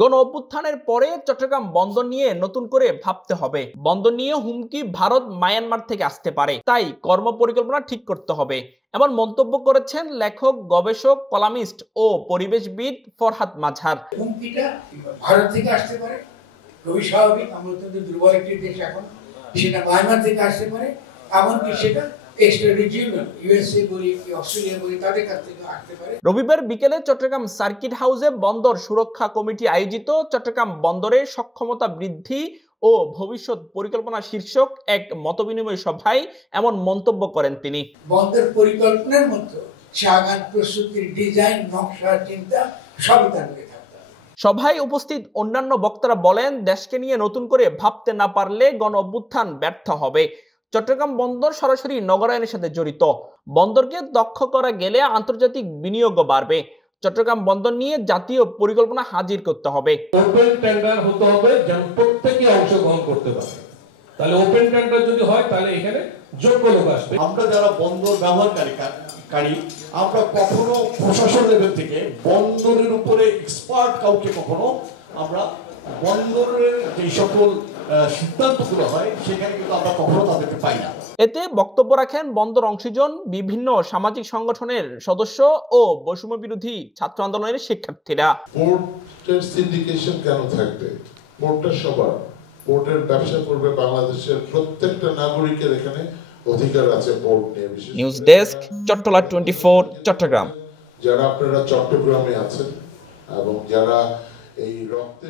গণ অভ্যুত্থানের পরে চট্টগ্রাম বন্দর নিয়ে নতুন করে ভাবতে হবে। বন্দর নিয়ে হুমকি ভারত, মায়ানমার থেকে আসতে পারে, তাই কর্মপরিকল্পনা ঠিক করতে হবে। এমন মন্তব্য করেছেন লেখক, গবেষক, কলামিস্ট ও পরিবেশবিদ ফরহাদ মাঝহার। হুমকিটা ভারত থেকে আসতে পারে, খুবই স্বাভাবিক। আমরা অত্যন্ত দুর্বল একটি দেশ এখন। সেটা মায়ানমার থেকে আসতে পারে, এমনকি সেটা এক্সট্রা রিজিওনাল ইউএসএ বলি, অস্ট্রেলিয়া বলি, তাদের কাছ থেকে আসতে পারে। রবিবার বিকেলে চট্টগ্রাম সার্কিট হাউসে বন্দর সুরক্ষা কমিটি আয়োজিত চট্টগ্রাম বন্দরের সক্ষমতা বৃদ্ধি ও ভবিষ্যৎ পরিকল্পনা শীর্ষক এক মতবিনিময় সভায় এমন মন্তব্য করেন তিনি। বন্দর পরিকল্পনার মধ্যে আগান প্রস্তুতির ডিজাইন, নকশা, চিন্তা সবই থাকবে। সভায় উপস্থিত অন্যান্য বক্তারা বলেন, দেশকে নিয়ে নতুন করে ভাবতে না পারলে গণ অভ্যুত্থান ব্যর্থ হবে। চট্টগ্রাম বন্দর সরাসরি নগরায়নের সাথে জড়িত। বন্দরকে দক্ষ করা গেলে আন্তর্জাতিক বিনিয়োগও বাড়বে। চট্টগ্রাম বন্দর নিয়ে জাতীয় পরিকল্পনা হাজির করতে হবে। ওপেন টেন্ডার হতে হবে, যেন প্রত্যেকে অংশগ্রহণ করতে পারে। তাহলে ওপেন টেন্ডার যদি হয়, তাহলে এখানে যোগ্য লোক আসবে। আমরা যারা বন্দর ব্যবহারকারী আমরা কখনো প্রশাসন লেভেল থেকে বন্দরের উপরে এক্সপার্ট কাউকে কখনো আমরা বন্দরের যে সকল সিদ্ধান্তগুলো হয় সেখানে কিন্তু আমরা কখনো তাদেরকে পাই না। এতে বক্তব্য রাখেন বন্দর অংশীজন, বিভিন্ন সামাজিক সংগঠনের সদস্য ও বৈষম্য বিরোধী ছাত্র আন্দোলনের শিক্ষার্থীরা। পোর্টের সিন্ডিকেশন কেন থাকবে? পোর্টটা সবার, পোর্টের ব্যবসা করবে বাংলাদেশের প্রত্যেকটা নাগরিকের এখানে অধিকার আছে পোর্ট নিয়ে। News desk, Chattala 24, Chittagong. যারা আপনারা চট্টগ্রামে আছেন এবং যারা এই রক্তের